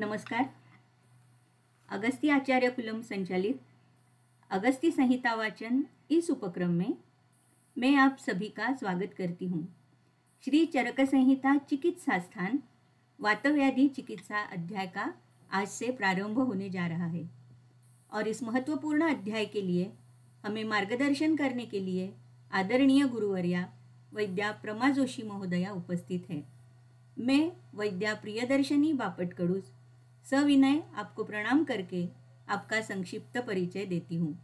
नमस्कार। अगस्ती आचार्य कुलम संचालित अगस्ती संहिता वाचन इस उपक्रम में मैं आप सभी का स्वागत करती हूँ। श्री चरक संहिता चिकित्सा स्थान वातव्याधि चिकित्सा अध्याय का आज से प्रारंभ होने जा रहा है और इस महत्वपूर्ण अध्याय के लिए हमें मार्गदर्शन करने के लिए आदरणीय गुरुवर्या वैद्या प्रमा जोशी महोदया उपस्थित है। मैं वैद्या प्रियदर्शनी बापट-कडूस सविनय आपको प्रणाम करके आपका संक्षिप्त परिचय देती हूँ।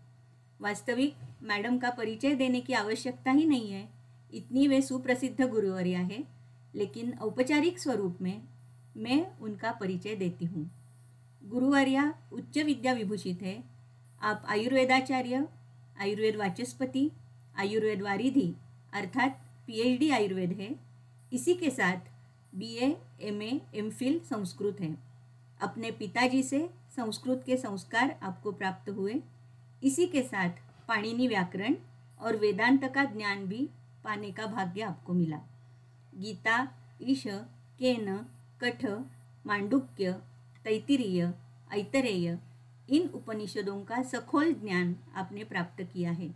वास्तविक मैडम का परिचय देने की आवश्यकता ही नहीं है, इतनी वे सुप्रसिद्ध गुरुवर्या है, लेकिन औपचारिक स्वरूप में मैं उनका परिचय देती हूँ। गुरुवर्या उच्च विद्या विभूषित है। आप आयुर्वेदाचार्य, आयुर्वेद वाचस्पति, आयुर्वेद वारिधि अर्थात PhD आयुर्वेद है। इसी के साथ BA, MA, MPhil संस्कृत है। अपने पिताजी से संस्कृत के संस्कार आपको प्राप्त हुए। इसी के साथ पाणिनि व्याकरण और वेदांत का ज्ञान भी पाने का भाग्य आपको मिला। गीता, ईश, केन, कठ, मांडुक्य, तैत्तिरीय, ऐतरेय इन उपनिषदों का सखोल ज्ञान आपने प्राप्त किया है।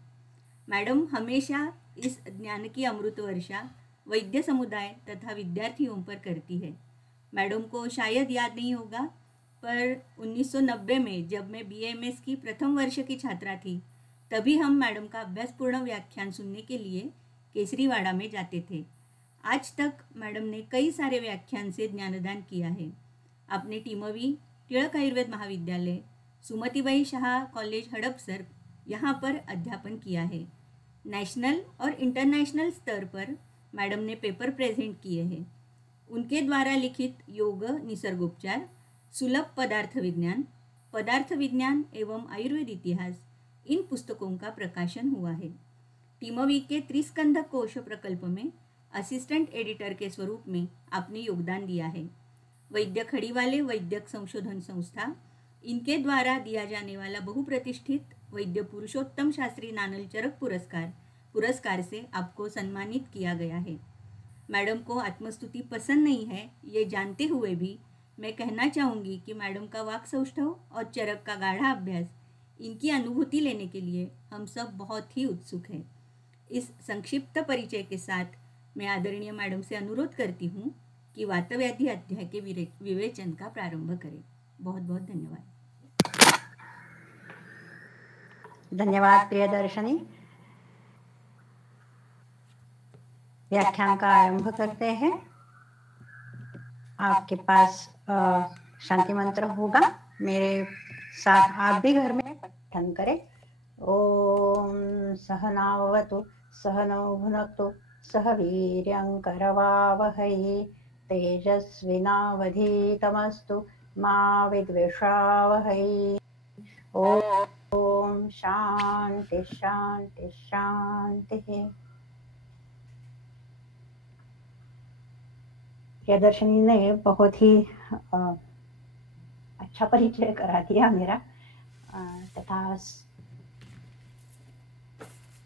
मैडम हमेशा इस ज्ञान की अमृत वर्षा वैद्य समुदाय तथा विद्यार्थियों पर करती है। मैडम को शायद याद नहीं होगा, पर 1990 में जब मैं BAMS की प्रथम वर्ष की छात्रा थी, तभी हम मैडम का अभ्यासपूर्ण व्याख्यान सुनने के लिए केसरीवाड़ा में जाते थे। आज तक मैडम ने कई सारे व्याख्यान से ज्ञानदान किया है। आपने टीमवी, टिळक आयुर्वेद महाविद्यालय, सुमतिबाई शाह कॉलेज हड़पसर यहाँ पर अध्यापन किया है। नेशनल और इंटरनेशनल स्तर पर मैडम ने पेपर प्रेजेंट किए हैं। उनके द्वारा लिखित योग निसर्गोपचार, सुलभ पदार्थ विज्ञान एवं आयुर्वेद इतिहास इन पुस्तकों का प्रकाशन हुआ है। टीमवी के त्रिस्कंध कोश प्रकल्प में असिस्टेंट एडिटर के स्वरूप में आपने योगदान दिया है। वैद्य खड़ीवाले वैद्यक संशोधन संस्था, इनके द्वारा दिया जाने वाला बहुप्रतिष्ठित वैद्य पुरुषोत्तम शास्त्री नानल चरक पुरस्कार से आपको सम्मानित किया गया है। मैडम को आत्मस्तुति पसंद नहीं है, ये जानते हुए भी मैं कहना चाहूँगी कि मैडम का वाक् सौष्ठव और चरक का गाढ़ा अभ्यास, इनकी अनुभूति लेने के लिए हम सब बहुत ही उत्सुक हैं। इस संक्षिप्त परिचय के साथ मैं आदरणीय मैडम से अनुरोध करती हूँ कि वातव्याधि अध्याय के विवेचन का प्रारंभ करें। बहुत बहुत धन्यवाद। धन्यवाद प्रियदर्शनी। व्याख्यान का आरंभ करते हैं। आपके पास शांति मंत्र होगा, मेरे साथ आप भी घर में पठन करें। ओम सहनावतु सहनौ भुनक्तु सह वीर्यं करवावहै तेजस्विनावधीतमस्तु मा विद्विषावहै। ओम शांति शांति शांति। प्रियदर्शनी ने बहुत ही अच्छा परिचय करा दिया मेरा, तथा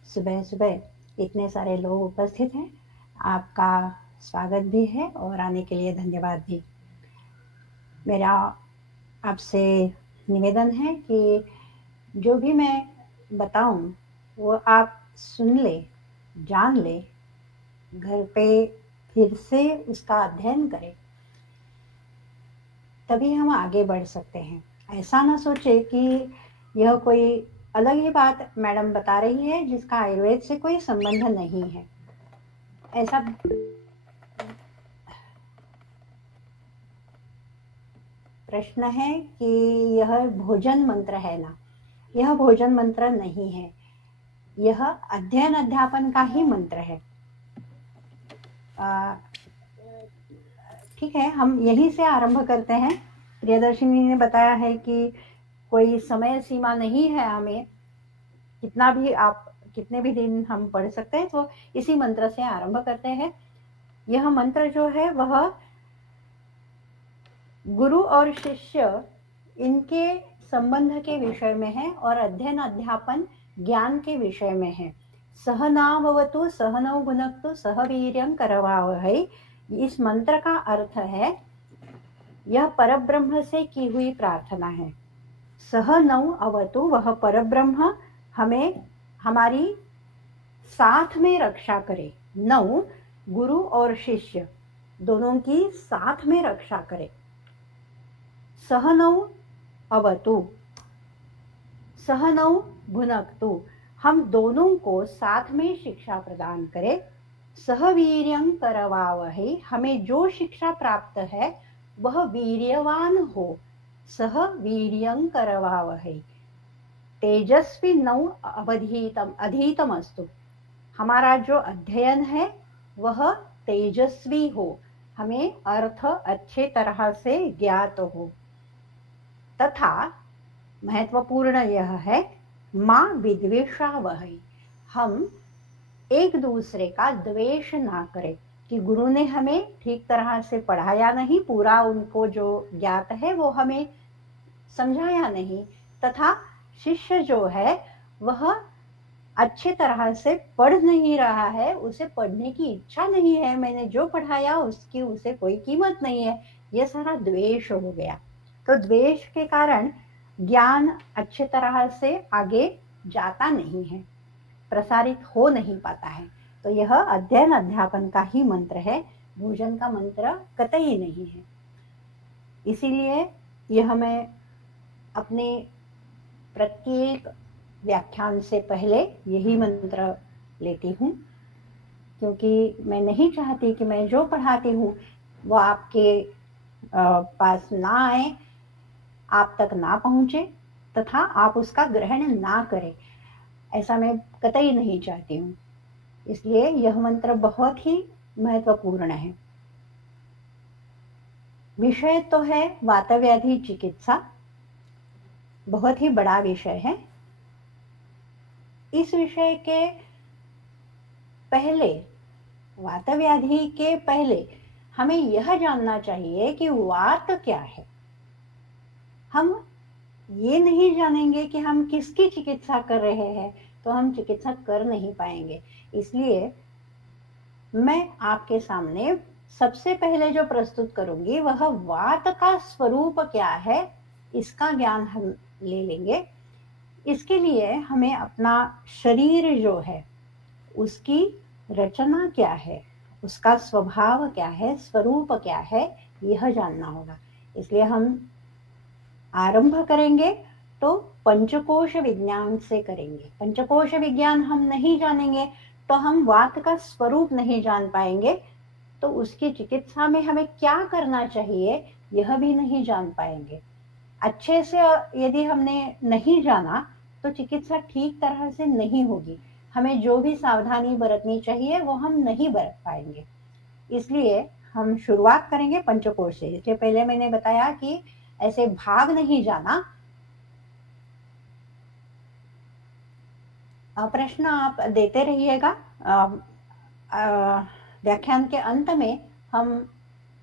सुबह सुबह इतने सारे लोग उपस्थित हैं, आपका स्वागत भी है और आने के लिए धन्यवाद भी। मेरा आपसे निवेदन है कि जो भी मैं बताऊं वो आप सुन ले, जान ले, घर पे फिर से उसका अध्ययन करें, तभी हम आगे बढ़ सकते हैं। ऐसा ना सोचे कि यह कोई अलग ही बात मैडम बता रही है जिसका आयुर्वेद से कोई संबंध नहीं है। ऐसा प्रश्न है कि यह भोजन मंत्र है ना, यह भोजन मंत्र नहीं है, यह अध्ययन अध्यापन का ही मंत्र है। ठीक है, हम यहीं से आरंभ करते हैं। प्रियदर्शनी ने बताया है कि कोई समय सीमा नहीं है, हमें कितने भी दिन हम पढ़ सकते हैं, तो इसी मंत्र से आरंभ करते हैं। यह मंत्र जो है वह गुरु और शिष्य इनके संबंध के विषय में है और अध्ययन अध्यापन ज्ञान के विषय में है। सहनावतु सहनौ भुनक्तु सह वीर्यं करवावहै। इस मंत्र का अर्थ है यह परब्रह्म से की हुई प्रार्थना है। सह नौ अवतु, वह परब्रह्म हमें हमारी साथ में रक्षा करे। नौ, गुरु और शिष्य दोनों की साथ में रक्षा करे। सह नौ अवतु, सह नौ भुनक्तु, हम दोनों को साथ में शिक्षा प्रदान करे। सह वीर्यं करवावहै, हमें जो शिक्षा प्राप्त है वह वीर्यवान हो। सह वीर्यं करवावहै। तेजस्वी नौ अधीतमस्तु, हमारा जो अध्ययन है वह तेजस्वी हो, हमें अर्थ अच्छे तरह से ज्ञात हो। तथा महत्वपूर्ण यह है, मां विद्वेषावहै, हम एक दूसरे का द्वेष ना करें कि गुरु ने हमें ठीक तरह से पढ़ाया नहीं, पूरा उनको जो ज्ञात है वो हमें समझाया नहीं, तथा शिष्य जो है वह अच्छे तरह से पढ़ नहीं रहा है, उसे पढ़ने की इच्छा नहीं है, मैंने जो पढ़ाया उसकी उसे कोई कीमत नहीं है, यह सारा द्वेष हो गया। तो द्वेष के कारण ज्ञान अच्छे तरह से आगे जाता नहीं है, प्रसारित हो नहीं पाता है। तो यह अध्ययन अध्यापन का ही मंत्र है, भोजन का मंत्र कतई नहीं है। इसीलिए यह मैं अपने प्रत्येक व्याख्यान से पहले यही मंत्र लेती हूँ, क्योंकि मैं नहीं चाहती कि मैं जो पढ़ाती हूँ वो आपके पास ना आए, आप तक ना पहुँचे, तथा आप उसका ग्रहण ना करें, ऐसा मैं कतई नहीं चाहती हूँ। इसलिए यह मंत्र बहुत ही महत्वपूर्ण है। विषय तो है वातव्याधि चिकित्सा, बहुत ही बड़ा विषय है। इस विषय के पहले, वातव्याधि के पहले हमें यह जानना चाहिए कि वात क्या है। हम ये नहीं जानेंगे कि हम किसकी चिकित्सा कर रहे हैं तो हम चिकित्सा कर नहीं पाएंगे। इसलिए मैं आपके सामने सबसे पहले जो प्रस्तुत करूंगी वह वात का स्वरूप क्या है, इसका ज्ञान हम ले लेंगे। इसके लिए हमें अपना शरीर जो है उसकी रचना क्या है, उसका स्वभाव क्या है, स्वरूप क्या है, यह जानना होगा। इसलिए हम आरंभ करेंगे तो पंचकोश विज्ञान से करेंगे। पंचकोश विज्ञान हम नहीं जानेंगे तो हम वात का स्वरूप नहीं जान पाएंगे, तो उसकी चिकित्सा में हमें क्या करना चाहिए यह भी नहीं जान पाएंगे। अच्छे से यदि हमने नहीं जाना तो चिकित्सा ठीक तरह से नहीं होगी, हमें जो भी सावधानी बरतनी चाहिए वो हम नहीं बरत पाएंगे। इसलिए हम शुरुआत करेंगे पंचकोश से। इसलिए पहले मैंने बताया कि ऐसे भाग नहीं जाना। प्रश्न आप देते रहिएगा, व्याख्यान के अंत में हम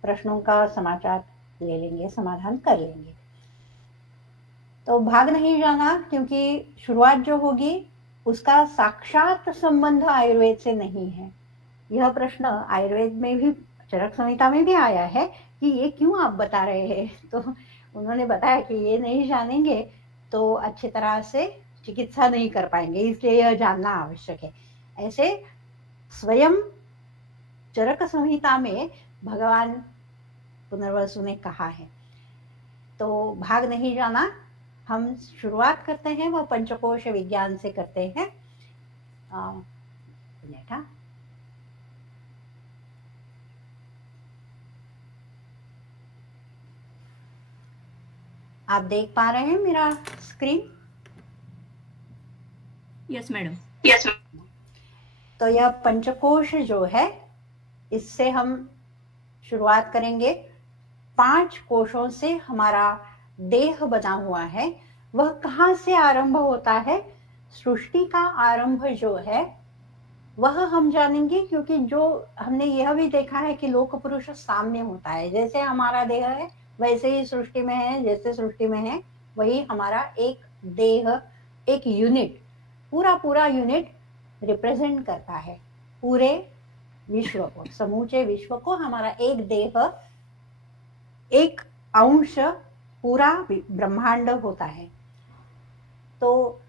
प्रश्नों का समाचार ले लेंगे, समाधान कर लेंगे। तो भाग नहीं जाना, क्योंकि शुरुआत जो होगी उसका साक्षात संबंध आयुर्वेद से नहीं है। यह प्रश्न आयुर्वेद में भी, चरक संहिता में भी आया है कि ये क्यों आप बता रहे हैं, तो उन्होंने बताया कि ये नहीं जानेंगे तो अच्छी तरह से चिकित्सा नहीं कर पाएंगे, इसलिए यह जानना आवश्यक है। ऐसे स्वयं चरक संहिता में भगवान पुनर्वसु ने कहा है। तो भाग नहीं जाना, हम शुरुआत करते हैं वह पंचकोश विज्ञान से करते हैं। आप देख पा रहे हैं मेरा स्क्रीन? Yes madam. यस। तो यह पंचकोश जो है इससे हम शुरुआत करेंगे। 5 कोशों से हमारा देह बना हुआ है। वह कहाँ से आरंभ होता है? सृष्टि का आरंभ जो है वह हम जानेंगे, क्योंकि जो हमने यह भी देखा है कि लोक पुरुष साम्य होता है। जैसे हमारा देह है वैसे ही सृष्टि में है, जैसे सृष्टि में है वही हमारा एक देह, एक यूनिट, पूरा यूनिट रिप्रेजेंट करता है पूरे विश्व को, समूचे विश्व को। हमारा एक देह एक अंश पूरा ब्रह्मांड होता है। तो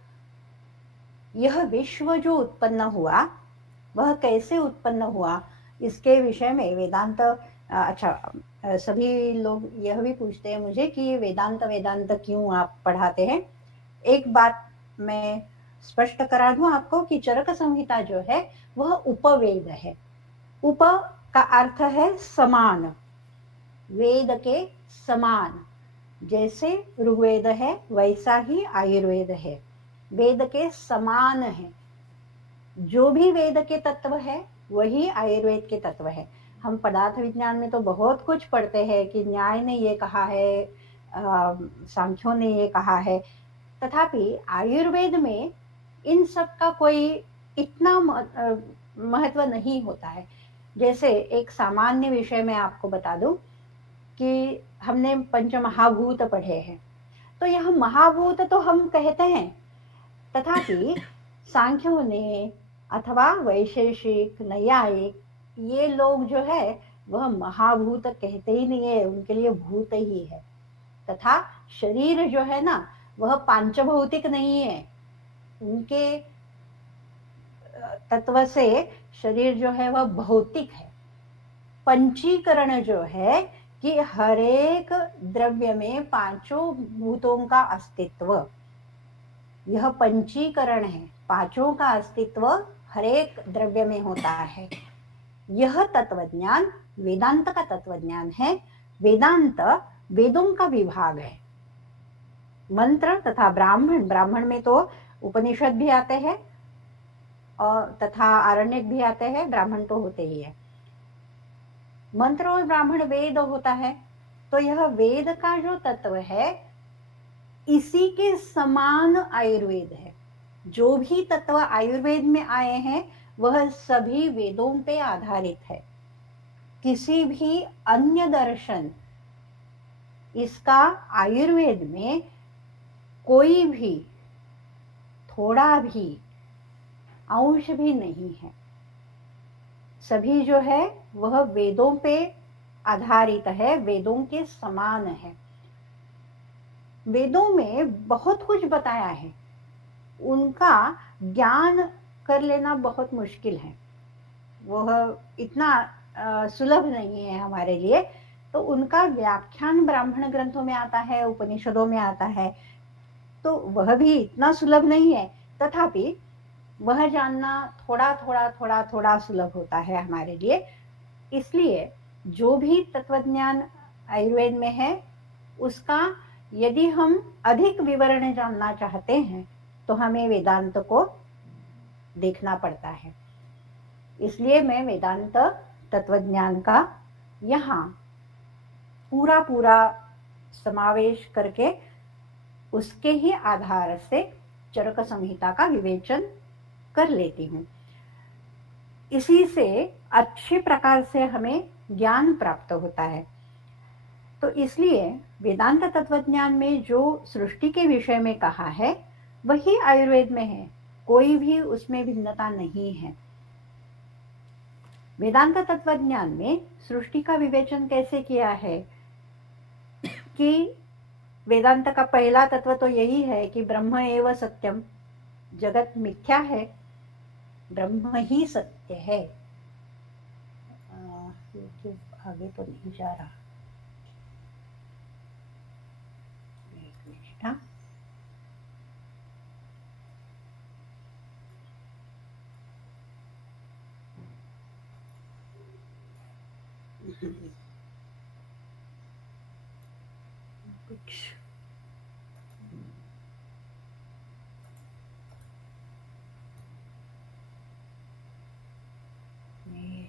यह विश्व जो उत्पन्न हुआ वह कैसे उत्पन्न हुआ, इसके विषय में वेदांत सभी लोग यह भी पूछते हैं मुझे कि ये वेदांत वेदांत क्यों आप पढ़ाते हैं। एक बात मैं स्पष्ट करा दूं आपको कि चरक संहिता जो है वह उपवेद है। उप का अर्थ है समान, वेद के समान। जैसे ऋग्वेद है वैसा ही आयुर्वेद है, वेद के समान है। जो भी वेद के तत्व है वही आयुर्वेद के तत्व है। हम पदार्थ विज्ञान में तो बहुत कुछ पढ़ते हैं कि न्याय ने ये कहा है, सांख्यों ने ये कहा है, तथापि आयुर्वेद में इन सब का कोई इतना महत्व नहीं होता है। जैसे एक सामान्य विषय में आपको बता दूं कि हमने पंच महाभूत पढ़े हैं, तो यह महाभूत तो हम कहते हैं, तथापि सांख्यों ने अथवा वैशेषिक नैयायिक ये लोग जो है वह महाभूत कहते ही नहीं है, उनके लिए भूत ही है। तथा शरीर जो है ना वह पांचभौतिक नहीं है, उनके तत्व से शरीर जो है वह भौतिक है। पंचीकरण जो है कि हर एक द्रव्य में पांचों भूतों का अस्तित्व, यह पंचीकरण है। पांचों का अस्तित्व हर एक द्रव्य में होता है। यह तत्वज्ञान वेदांत का तत्वज्ञान है। वेदांत वेदों का विभाग है। मंत्र तथा ब्राह्मण, ब्राह्मण में तो उपनिषद भी आते हैं और तथा आरण्यक भी आते हैं, ब्राह्मण तो होते ही है। मंत्र और ब्राह्मण वेद होता है। तो यह वेद का जो तत्व है इसी के समान आयुर्वेद है। जो भी तत्व आयुर्वेद में आए हैं वह सभी वेदों पे आधारित है। किसी भी अन्य दर्शन इसका आयुर्वेद में कोई भी थोड़ा भी अंश भी नहीं है। सभी जो है वह वेदों पे आधारित है, वेदों के समान है। वेदों में बहुत कुछ बताया है, उनका ज्ञान कर लेना बहुत मुश्किल है, वह इतना सुलभ नहीं है हमारे लिए। तो उनका व्याख्यान ब्राह्मण ग्रंथों में आता है, उपनिषदों में आता है, तो वह भी इतना सुलभ नहीं है, तथापि वह जानना थोड़ा थोड़ा थोड़ा थोड़ा सुलभ होता है हमारे लिए। इसलिए जो भी तत्वज्ञान आयुर्वेद में है उसका यदि हम अधिक विवरण जानना चाहते हैं तो हमें वेदांत को देखना पड़ता है। इसलिए मैं वेदांत तत्वज्ञान का यहाँ पूरा पूरा समावेश करके उसके ही आधार से चरक संहिता का विवेचन कर लेती हूँ। इसी से अच्छे प्रकार से हमें ज्ञान प्राप्त होता है। तो इसलिए वेदांत तत्वज्ञान में जो सृष्टि के विषय में कहा है वही आयुर्वेद में है, कोई भी उसमें भिन्नता नहीं है। वेदांत तत्वज्ञान में सृष्टि का विवेचन कैसे किया है कि वेदांत का पहला तत्व तो यही है कि ब्रह्म एव सत्यम, जगत मिथ्या है, ब्रह्म ही सत्य है। आगे तो नहीं जा रहा, एक मिनट। हाँ, कुछ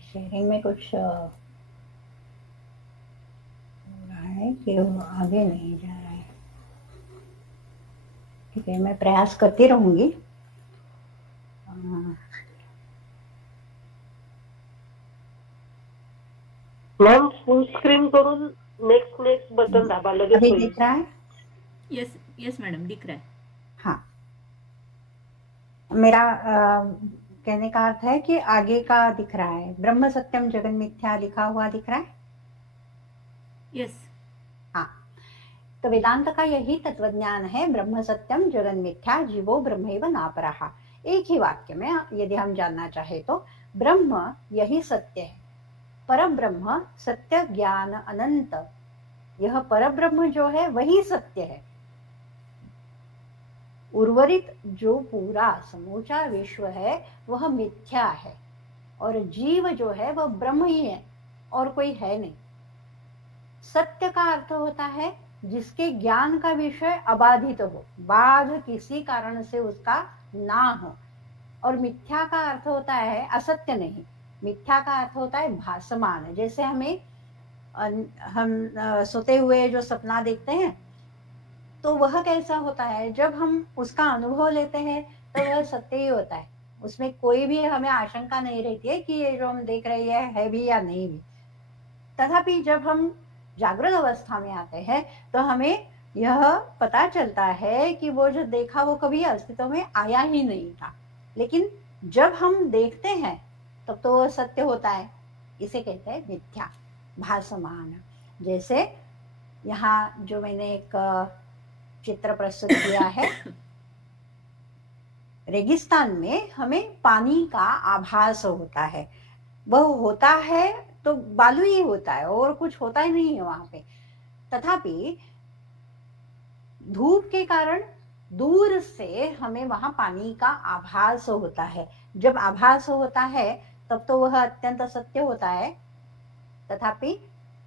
शेयरिंग में कुछ हो रहा है कि वो आगे नहीं जा रहा है। ठीक है, मैं प्रयास करती रहूंगी। मैम फुल स्क्रीन करून नेक्स्ट बटन दाबा, लगेच अभी दिख रहा है? यस यस मैडम, दिख रहा है। हाँ, मेरा कहने का अर्थ है कि आगे का दिख रहा है, ब्रह्म सत्यम जगन मिथ्या लिखा हुआ दिख रहा है। यस। हाँ, तो वेदांत का यही तत्वज्ञान है, ब्रह्म सत्यम जगन मिथ्या जीवो ब्रह्मैव नापरः। एक ही वाक्य में यदि हम जानना चाहे तो ब्रह्म यही सत्य है, पर ब्रह्म सत्य ज्ञान अनंत, यह पर ब्रह्म जो है वही सत्य है। उर्वरित जो पूरा समूचा विश्व है वह मिथ्या है, और जीव जो है वह ब्रह्म ही है और कोई है नहीं। सत्य का अर्थ होता है जिसके ज्ञान का विषय अबाधित हो, बाध किसी कारण से उसका ना हो। और मिथ्या का अर्थ होता है असत्य नहीं, मिथ्या का अर्थ होता है भासमान। जैसे हम सोते हुए जो सपना देखते हैं तो वह कैसा होता है, जब हम उसका अनुभव लेते हैं तो वह सत्य ही होता है, उसमें कोई भी हमें आशंका नहीं रहती है कि ये जो हम देख रहे हैं है भी या नहीं भी। तथापि जब हम जागृत अवस्था में आते हैं तो हमें यह पता चलता है कि वो जो देखा वो कभी अस्तित्व में आया ही नहीं था, लेकिन जब हम देखते हैं तब तो वो सत्य होता है। इसे कहते हैं मिथ्या, भासमान। जैसे यहाँ जो मैंने एक चित्र प्रस्तुत किया है, रेगिस्तान में हमें पानी का आभास होता है, वह होता है तो बालू ही होता है और कुछ होता ही नहीं है वहां पे। तथापि धूप के कारण दूर से हमें वहां पानी का आभास होता है। जब आभास होता है तब तो वह अत्यंत सत्य होता है, तथापि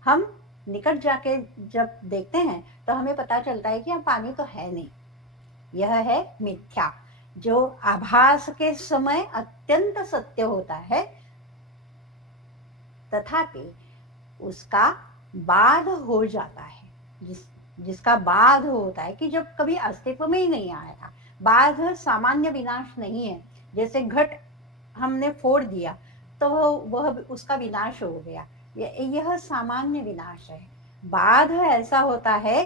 हम निकट जाके जब देखते हैं तो हमें पता चलता है कि यह पानी तो है नहीं। यह है मिथ्या, जो आभास के समय अत्यंत सत्य होता है, तथापि उसका बाध हो जाता है। जिसका बाध होता है कि जब कभी अस्तित्व में ही नहीं आया था। बाध सामान्य विनाश नहीं है, जैसे घट हमने फोड़ दिया तो वह उसका विनाश हो गया, यह सामान्य विनाश है। बाध ऐसा होता है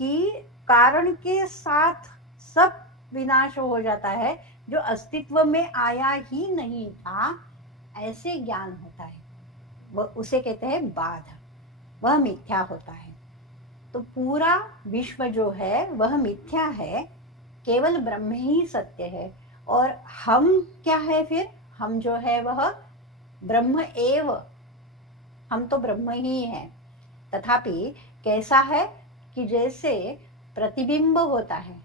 कि कारण के साथ सब विनाश हो जाता है, जो अस्तित्व में आया ही नहीं था, ऐसे ज्ञान होता है, वह उसे कहते हैं बाध, वह मिथ्या होता है। तो पूरा विश्व जो है वह मिथ्या है, केवल ब्रह्म ही सत्य है। और हम क्या है फिर, हम जो है वह ब्रह्म एव, हम तो ब्रह्म ही हैं। तथापि कैसा है कि जैसे प्रतिबिंब होता है,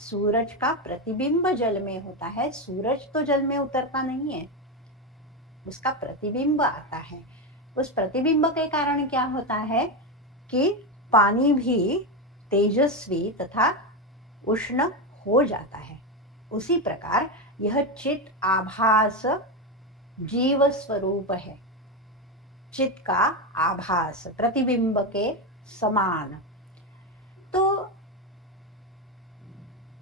सूरज का प्रतिबिंब जल में होता है, सूरज तो जल में उतरता नहीं है, उसका प्रतिबिंब आता है। उस प्रतिबिंब के कारण क्या होता है कि पानी भी तेजस्वी तथा उष्ण हो जाता है। उसी प्रकार यह चित आभास जीव स्वरूप है, चित का आभास प्रतिबिंब के समान। तो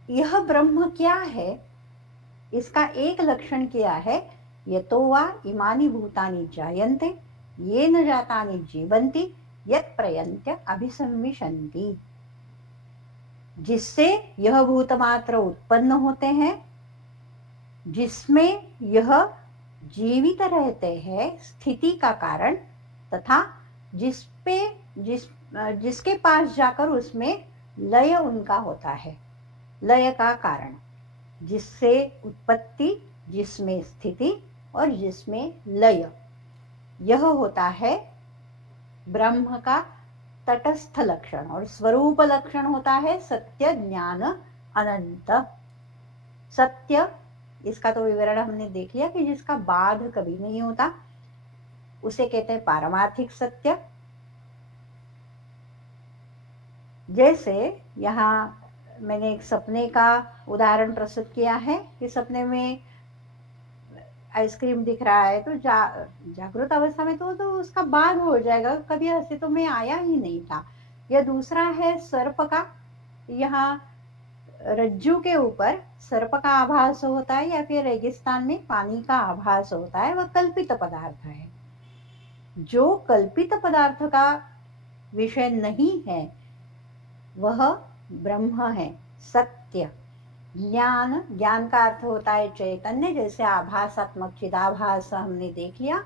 यह ब्रह्म क्या है, इसका एक लक्षण क्या है, यतो वा इमानि भूतानि जायन्ते येन जातानि जीवन्ति यत् प्रयन्त्य अभिसंविशन्ति। जिससे यह भूत मात्र उत्पन्न होते हैं, जिसमें यह जीवित रहते हैं स्थिति का कारण, तथा जिसके पास जाकर उसमें लय उनका होता है, लय का कारण, जिससे उत्पत्ति, जिसमें स्थिति और जिसमें लय, यह होता है ब्रह्म का तटस्थ लक्षण। और स्वरूप लक्षण होता है सत्य ज्ञान अनंत। सत्य, इसका तो विवरण हमने देख लिया कि जिसका बाध कभी नहीं होता, उसे कहते हैं पारमार्थिक सत्य। जैसे यहाँ मैंने एक सपने का उदाहरण प्रस्तुत किया है कि सपने में आइसक्रीम दिख रहा है, तो जागृत अवस्था में तो उसका बाध हो जाएगा, कभी अस्तित्व में आया ही नहीं था। यह दूसरा है सर्प का, यहाँ रज्जु के ऊपर सर्प का आभास होता है, या फिर रेगिस्तान में पानी का आभास होता है, वह कल्पित पदार्थ है। जो कल्पित पदार्थ का विषय नहीं है वह ब्रह्म है, सत्य। ज्ञान, ज्ञान का अर्थ होता है चैतन्य, जैसे आभासात्मक चिदाभास हमने देख लिया।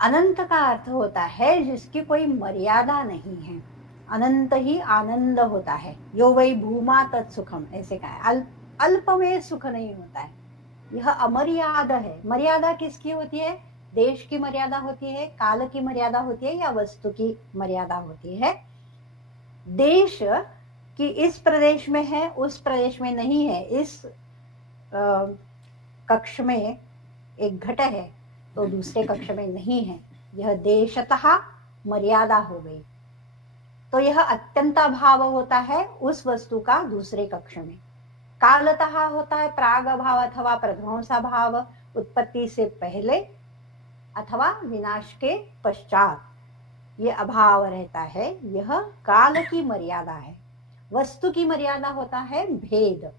अनंत का अर्थ होता है जिसकी कोई मर्यादा नहीं है, अनंत ही आनंद होता है। यो वै भूमा तत्सुखम, ऐसे कहा है। अल्प में सुख नहीं होता है, यह अमर्याद है। मर्यादा किसकी होती है? देश की मर्यादा होती है, काल की मर्यादा होती है, या वस्तु की मर्यादा होती है। देश कि इस प्रदेश में है, उस प्रदेश में नहीं है। इस कक्ष में एक घट है तो दूसरे कक्ष में नहीं है, यह देशतः मर्यादा हो गई। तो यह अत्यंता भाव होता है उस वस्तु का दूसरे कक्ष में। कालतः होता है प्राग भाव अथवा प्रध्वंसा भाव, उत्पत्ति से पहले अथवा विनाश के पश्चात ये अभाव रहता है, यह काल की मर्यादा है। वस्तु की मर्यादा होता है भेद,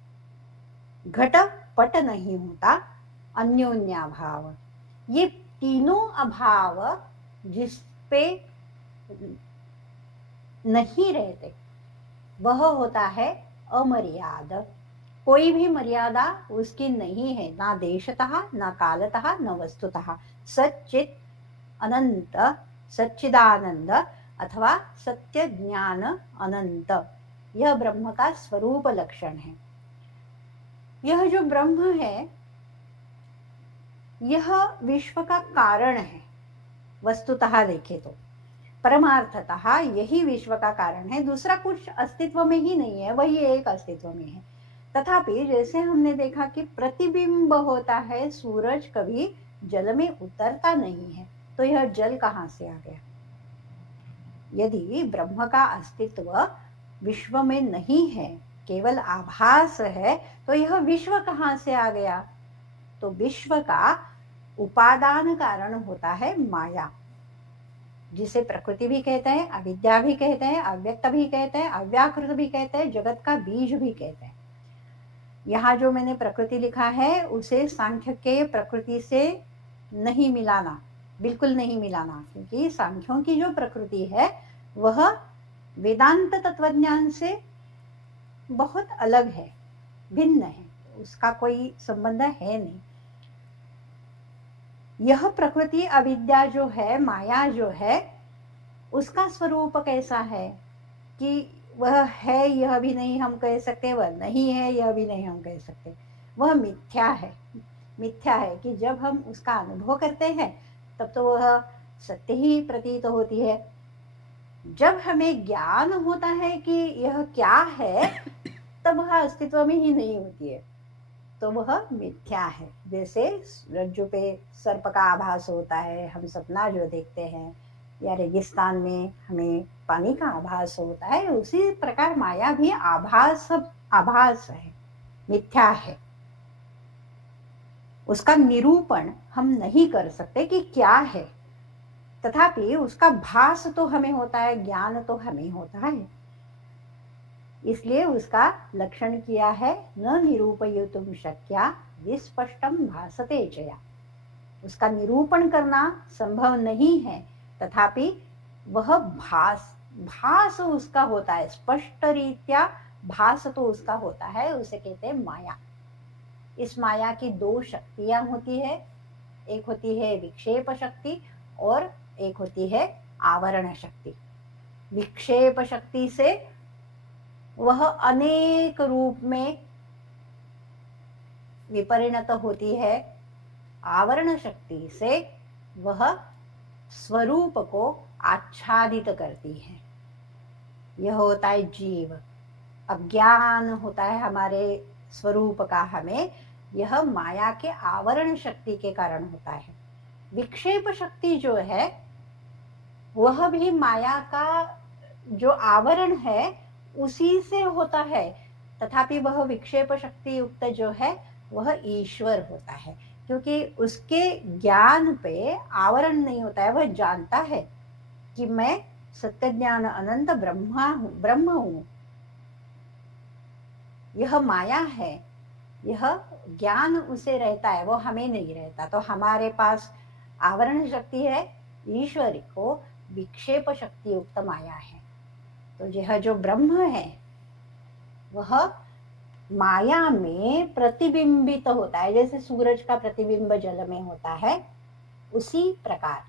घट पट नहीं होता, अन्योन्याभाव। ये तीनों अभाव जिस पे नहीं रहते वह होता है अमर्याद। कोई भी मर्यादा उसकी नहीं है, ना देशतः, ना कालतः, न वस्तुतः। सच्चित अनंत, सच्चिदानंद अथवा सत्य ज्ञान अनंत, यह ब्रह्म का स्वरूप लक्षण है। यह जो ब्रह्म है यह विश्व का कारण है। वस्तुतः देखे तो परमार्थतः यही विश्व का कारण है, दूसरा कुछ अस्तित्व में ही नहीं है, वही एक अस्तित्व में है। तथापि जैसे हमने देखा कि प्रतिबिंब होता है, सूरज कभी जल में उतरता नहीं है, तो यह जल कहाँ से आ गया? यदि ब्रह्म का अस्तित्व विश्व में नहीं है, केवल आभास है, तो यह विश्व कहाँ से आ गया? तो विश्व का उपादान कारण होता है माया, जिसे प्रकृति भी कहते हैं, अविद्या भी कहते हैं, अव्यक्त भी कहते हैं, अव्याकृत भी कहते हैं, जगत का बीज भी कहते हैं। यहाँ जो मैंने प्रकृति लिखा है उसे सांख्य के प्रकृति से नहीं मिलाना, बिल्कुल नहीं मिलाना, क्योंकि सांख्यों की जो प्रकृति है वह वेदांत तत्वज्ञान से बहुत अलग है, भिन्न है, उसका कोई संबंध है नहीं। यह प्रकृति अविद्या जो है, माया जो है, उसका स्वरूप कैसा है कि वह है यह भी नहीं हम कह सकते, वह नहीं है यह भी नहीं हम कह सकते, वह मिथ्या है। मिथ्या है कि जब हम उसका अनुभव करते हैं तब तो वह सत्य ही प्रतीत होती है। जब हमें ज्ञान होता है कि यह क्या है तब वह अस्तित्व में ही नहीं होती है, तो वह मिथ्या है। जैसे रज्जु पे सर्प का आभास होता है, हम सपना जो देखते हैं, या रेगिस्तान में हमें पानी का आभास होता है, उसी प्रकार माया भी आभास है, मिथ्या है। उसका निरूपण हम नहीं कर सकते कि क्या है, तथापि उसका भास तो हमें होता है, ज्ञान तो हमें होता है। इसलिए उसका लक्षण किया है न निरूपयितुं शक्या विस्पष्टं भासते चया। उसका निरूपण करना संभव नहीं है, तथापि वह भास उसका होता है, स्पष्ट रीत्या भास तो उसका होता है, उसे कहते हैं माया। इस माया की दो शक्तियां होती है, एक होती है विक्षेप शक्ति और एक होती है आवरण शक्ति। विक्षेप शक्ति से वह अनेक रूप में विपरिणत होती है, आवरण शक्ति से वह स्वरूप को आच्छादित करती है। यह होता है जीव। अज्ञान होता है हमारे स्वरूप का, हमें यह माया के आवरण शक्ति के कारण होता है। विक्षेप शक्ति जो है वह भी माया का जो आवरण है उसी से होता है, तथापि वह विक्षेप शक्ति युक्त जो है वह ईश्वर होता है, क्योंकि उसके ज्ञान पे आवरण नहीं होता है। वह जानता है कि मैं सत्य ज्ञान अनंत ब्रह्म हूं। यह माया है, यह ज्ञान उसे रहता है, वो हमें नहीं रहता। तो हमारे पास आवरण शक्ति है, ईश्वर को विक्षेप शक्ति युक्त माया है। तो यह जो ब्रह्म है वह माया में प्रतिबिंबित होता है, जैसे सूरज का प्रतिबिंब जल में होता है, उसी प्रकार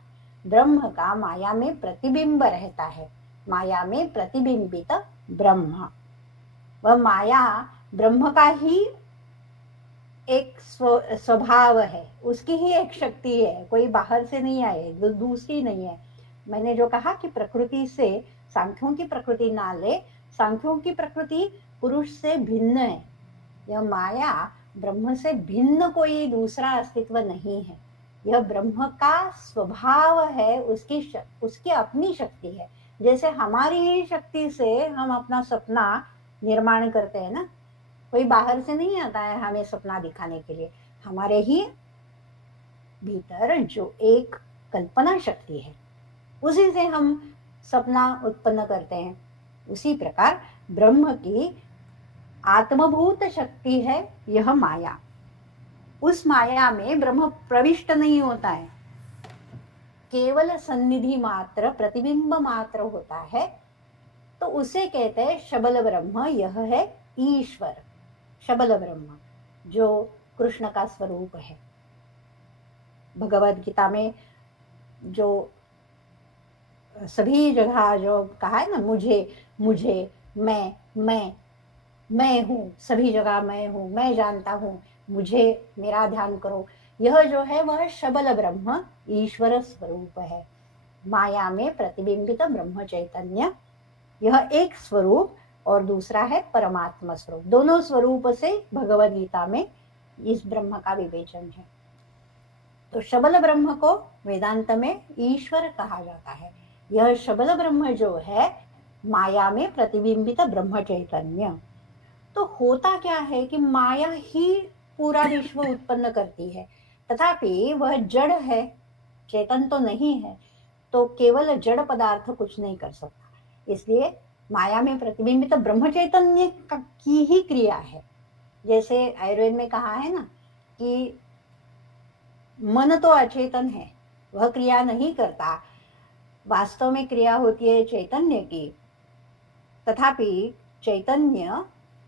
ब्रह्म का माया में प्रतिबिंब रहता है। माया में प्रतिबिंबित ब्रह्म। वह माया ब्रह्म का ही एक स्वभाव है, उसकी ही एक शक्ति है, कोई बाहर से नहीं आए, दूसरी नहीं है। मैंने जो कहा कि प्रकृति से सांख्यों की प्रकृति ना ले, सांख्यों की प्रकृति पुरुष से भिन्न है। यह माया ब्रह्म से भिन्न कोई दूसरा अस्तित्व नहीं है। यह ब्रह्म का स्वभाव है, उसकी अपनी शक्ति है। जैसे हमारी ही शक्ति से हम अपना सपना निर्माण करते हैं ना, कोई बाहर से नहीं आता है हमें सपना दिखाने के लिए, हमारे ही भीतर जो एक कल्पना शक्ति है उसी से हम सपना उत्पन्न करते हैं। उसी प्रकार ब्रह्म की आत्मभूत शक्ति है यह माया। उस माया में ब्रह्म प्रविष्ट नहीं होता है, केवल सन्निधि मात्र, प्रतिबिंब मात्र होता है। तो उसे कहते हैं शबल ब्रह्म। यह है ईश्वर, शबल ब्रह्म, जो कृष्ण का स्वरूप है। भगवद गीता में जो सभी जगह जो कहा है ना, मुझे मुझे, मैं हूँ, सभी जगह मैं हूँ, मैं जानता हूँ, मुझे, मेरा ध्यान करो, यह जो है वह शबल ब्रह्म ईश्वर स्वरूप है। माया में प्रतिबिंबित ब्रह्म चैतन्य, यह एक स्वरूप और दूसरा है परमात्मा स्वरूप। दोनों स्वरूप से भगवद गीता में इस ब्रह्म का विवेचन है। तो शबल ब्रह्म को वेदांत में ईश्वर कहा जाता है। यह शबल ब्रह्म जो है माया में प्रतिबिंबित ब्रह्म चैतन्य। तो होता क्या है कि माया ही पूरा विश्व उत्पन्न करती है, तथापि वह जड़ है, चेतन तो नहीं है, तो केवल जड़ पदार्थ कुछ नहीं कर सकता। इसलिए माया में प्रतिबिंबित ब्रह्म चैतन्य की ही क्रिया है। जैसे आयुर्वेद में कहा है ना कि मन तो अचेतन है, वह क्रिया नहीं करता, वास्तव में क्रिया होती है चैतन्य की, तथापि चैतन्य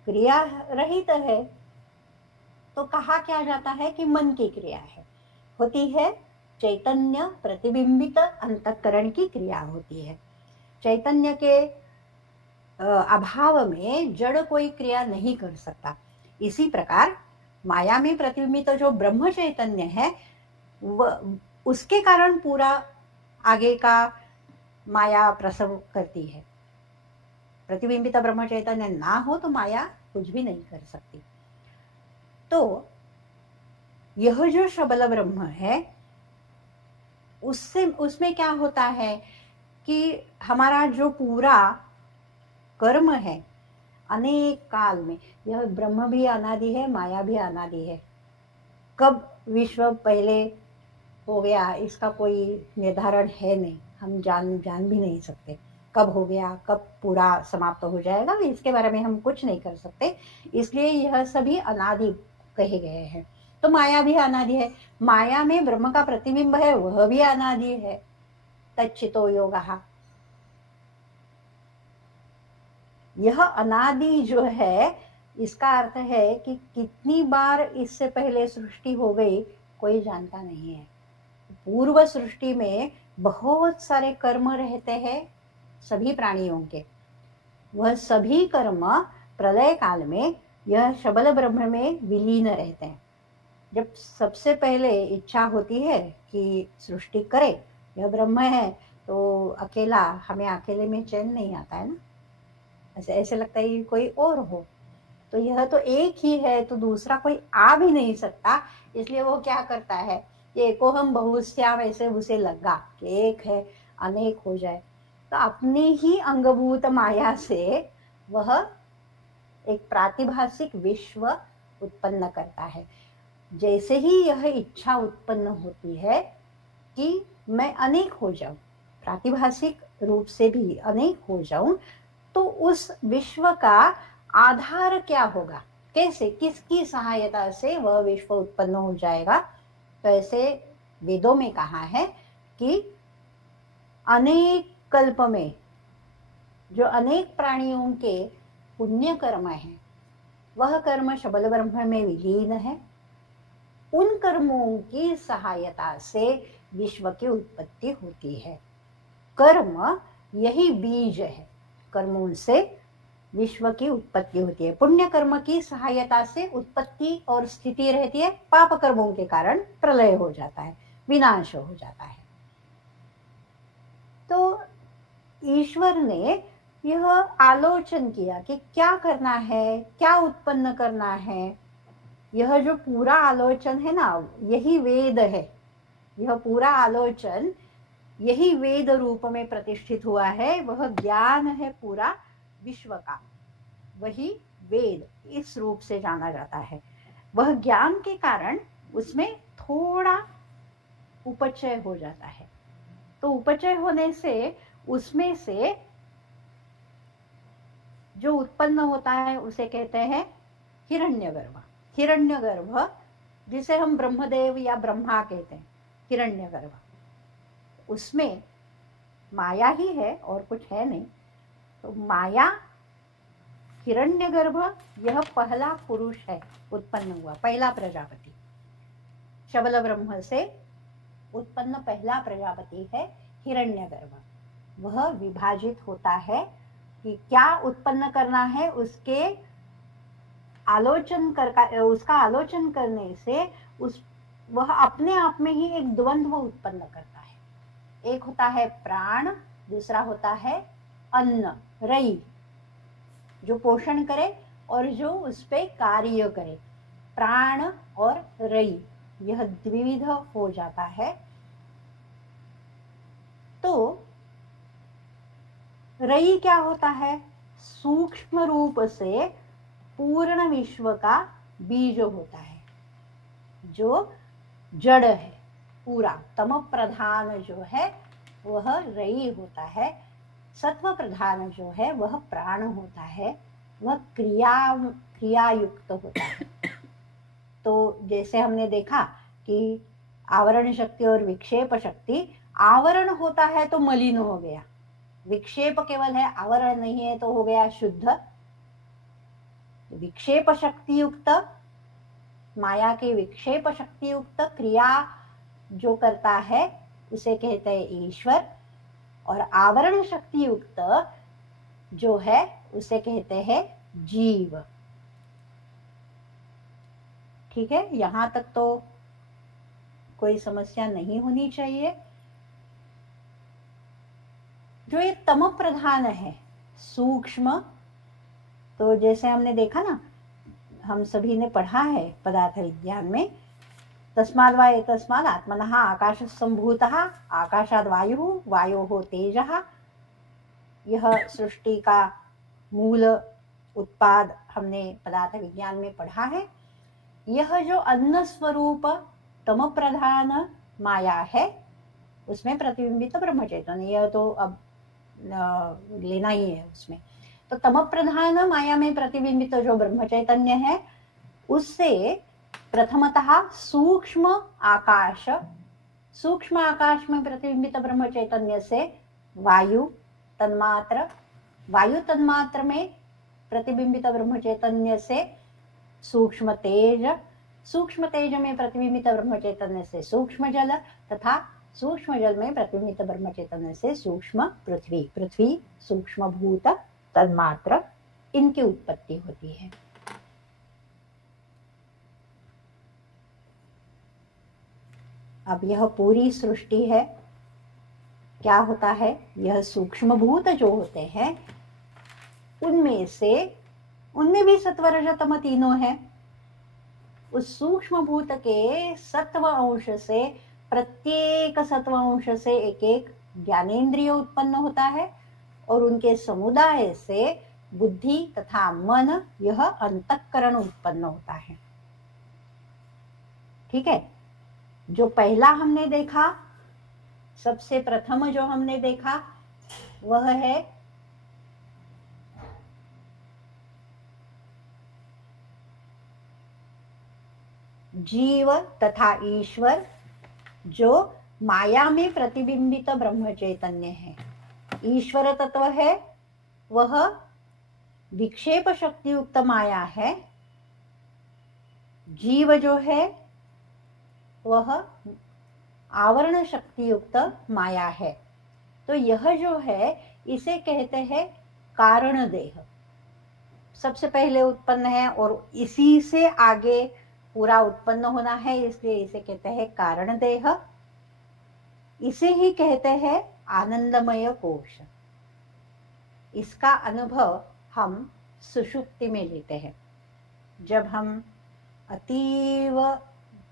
क्रिया रहित है। तो कहा क्या जाता है कि मन की क्रिया है, होती है चैतन्य प्रतिबिंबित अंतःकरण की क्रिया होती है। चैतन्य के अभाव में जड़ कोई क्रिया नहीं कर सकता। इसी प्रकार माया में प्रतिबिंबित जो ब्रह्म चैतन्य है उसके कारण पूरा आगे का माया प्रसव करती है। प्रतिबिंबित ब्रह्म चैतन्य ना हो तो माया कुछ भी नहीं कर सकती। तो यह जो शबल ब्रह्म है उसमें क्या होता है कि हमारा जो पूरा कर्म है अनेक काल में, यह ब्रह्म भी अनादि है, माया भी अनादि है। कब विश्व पहले हो गया इसका कोई निर्धारण है नहीं, हम जान भी नहीं सकते कब हो गया, कब पूरा समाप्त हो जाएगा, इसके बारे में हम कुछ नहीं कर सकते। इसलिए यह सभी अनादि कहे गए हैं। तो माया भी अनादि है, माया में ब्रह्म का प्रतिबिंब है, वह भी अनादि है। तच्चितो योगः, यह अनादि जो है इसका अर्थ है कि कितनी बार इससे पहले सृष्टि हो गई कोई जानता नहीं है। पूर्व सृष्टि में बहुत सारे कर्म रहते हैं सभी प्राणियों के, वह सभी कर्म प्रलय काल में यह शबल ब्रह्म में विलीन रहते हैं। जब सबसे पहले इच्छा होती है कि सृष्टि करे, यह ब्रह्म है, तो अकेला, हमें अकेले में चैन नहीं आता है ना, ऐसे लगता है कि कोई और हो, तो यह तो एक ही है, तो दूसरा कोई आ भी नहीं सकता। इसलिए वो क्या करता है, एको हम बहुश्याम, वैसे उसे लगा कि एक है अनेक हो जाए, तो अपनी ही अंगभूत माया से वह एक प्रातिभासिक विश्व उत्पन्न करता है। जैसे ही यह इच्छा उत्पन्न होती है कि मैं अनेक हो जाऊं, प्रातिभासिक रूप से भी अनेक हो जाऊं, तो उस विश्व का आधार क्या होगा, कैसे, किसकी सहायता से वह विश्व उत्पन्न हो जाएगा। तो ऐसे वेदों में कहा है कि अनेक कल्प में जो अनेक प्राणियों के पुण्य कर्म है, वह कर्म शबल ब्रह्म में विलीन है। उन कर्मों की सहायता से विश्व की उत्पत्ति होती है। कर्म यही बीज है। कर्मों से विश्व की उत्पत्ति होती है। पुण्य कर्म की सहायता से उत्पत्ति और स्थिति रहती है, पाप कर्मों के कारण प्रलय हो जाता है, विनाश हो जाता है। तो ईश्वर ने यह आलोचन किया कि क्या करना है, क्या उत्पन्न करना है। यह जो पूरा आलोचन है ना, यही वेद है। यह पूरा आलोचन यही वेद रूप में प्रतिष्ठित हुआ है। वह ज्ञान है पूरा विश्व का, वही वेद इस रूप से जाना जाता है। वह ज्ञान के कारण उसमें थोड़ा उपचय हो जाता है। तो उपचय होने से उसमें से जो उत्पन्न होता है उसे कहते हैं हिरण्यगर्भ। हिरण्यगर्भ जिसे हम ब्रह्मदेव या ब्रह्मा कहते हैं, हिरण्यगर्भ, उसमें माया ही है और कुछ है नहीं। तो माया, हिरण्यगर्भ, यह पहला पुरुष है उत्पन्न हुआ, पहला प्रजापति। शबल ब्रह्म से उत्पन्न पहला प्रजापति है हिरण्यगर्भ। वह विभाजित होता है कि क्या उत्पन्न करना है, उसका आलोचन करने से वह अपने आप में ही एक द्वंद्व उत्पन्न करता है। एक होता है प्राण, दूसरा होता है अन्न, रई, जो पोषण करे और जो उस पे कार्य करे। प्राण और रई यह द्विविध हो जाता है। तो रई क्या होता है? सूक्ष्म रूप से पूर्ण विश्व का बीज होता है, जो जड़ है पूरा। तम प्रधान जो है वह रई होता है, सत्व प्रधान जो है वह प्राण होता है, वह क्रिया युक्त होता है। तो जैसे हमने देखा कि आवरण शक्ति और विक्षेप शक्ति, आवरण होता है तो मलिन हो गया, विक्षेप केवल है, आवरण नहीं है तो हो गया शुद्ध। विक्षेप शक्ति युक्त, माया के विक्षेप शक्ति युक्त क्रिया जो करता है उसे कहते हैं ईश्वर, और आवरण शक्ति युक्त जो है उसे कहते हैं जीव। ठीक है, यहां तक तो कोई समस्या नहीं होनी चाहिए। जो ये तम प्रधान है सूक्ष्म, तो जैसे हमने देखा ना, हम सभी ने पढ़ा है पदार्थ विज्ञान में, तस्माद् वा एतस्माद् आत्मनः आकाशः सम्भूतः, आकाशाद् वायुः, वायोः तेजः। यह सृष्टि का मूल उत्पाद हमने पदार्थ विज्ञान में पढ़ा है। यह जो अन्न स्वरूप तम प्रधान माया है, उसमें प्रतिबिंबित ब्रह्म चैतन्य, यह तो अब लेना ही है उसमें। तो तम प्रधान माया में प्रतिबिंबित जो ब्रह्म चैतन्य है, उससे प्रथमतः सूक्ष्म आकाश में प्रतिबिंबित ब्रह्म चैतन्य से वायु तन्मात्र में प्रतिबिंबित ब्रह्म चैतन्य से सूक्ष्म तेज में प्रतिबिंबित ब्रह्म चैतन्य से सूक्ष्म जल, तथा सूक्ष्म जल में प्रतिबिंबित ब्रह्म चैतन्य से सूक्ष्म पृथ्वी सूक्ष्म भूत तन्मात्र, इनकी उत्पत्ति होती है। अब यह पूरी सृष्टि है, क्या होता है, यह सूक्ष्म भूत जो होते हैं उनमें भी सत्व रज तम तीनों है। उस सूक्ष्म भूत के सत्व अंश से, प्रत्येक सत्व अंश से एक एक ज्ञानेंद्रिय उत्पन्न होता है, और उनके समुदाय से बुद्धि तथा मन, यह अंतःकरण उत्पन्न होता है। ठीक है, जो पहला हमने देखा, सबसे प्रथम जो हमने देखा वह है जीव तथा ईश्वर, जो माया में प्रतिबिंबित ब्रह्म चैतन्य है। ईश्वर तत्व है वह विक्षेप शक्ति युक्त माया है, जीव जो है वह आवरण शक्ति युक्त माया है। तो यह जो है इसे कहते हैं कारण देह। सबसे पहले उत्पन्न है और इसी से आगे पूरा उत्पन्न होना है, इसलिए इसे कहते हैं कारण देह। इसे ही कहते हैं आनंदमय कोश। इसका अनुभव हम सुषुप्ति में लेते हैं, जब हम अतीव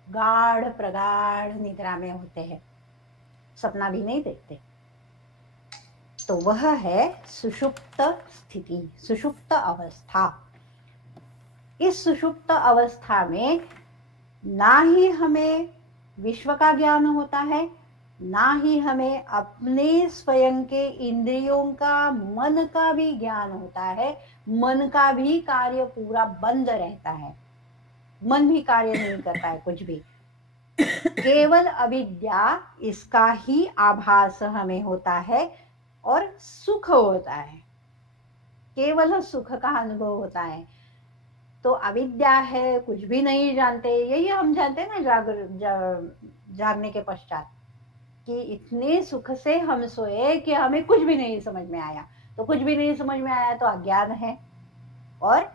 गाढ़ प्रगाढ़ निद्रा में होते हैं, सपना भी नहीं देखते, तो वह है सुषुप्त स्थिति, सुषुप्त अवस्था। इस सुषुप्त अवस्था में ना ही हमें विश्व का ज्ञान होता है, ना ही हमें अपने स्वयं के इंद्रियों का, मन का भी ज्ञान होता है। मन का भी कार्य पूरा बंद रहता है, मन भी कार्य नहीं करता है कुछ भी। केवल अविद्या, इसका ही आभास हमें होता है और सुख होता है, केवल सुख का अनुभव होता है। तो अविद्या है, कुछ भी नहीं जानते, यही हम जानते हैं ना जागने के पश्चात, कि इतने सुख से हम सोए कि हमें कुछ भी नहीं समझ में आया। तो कुछ भी नहीं समझ में आया तो अज्ञान है और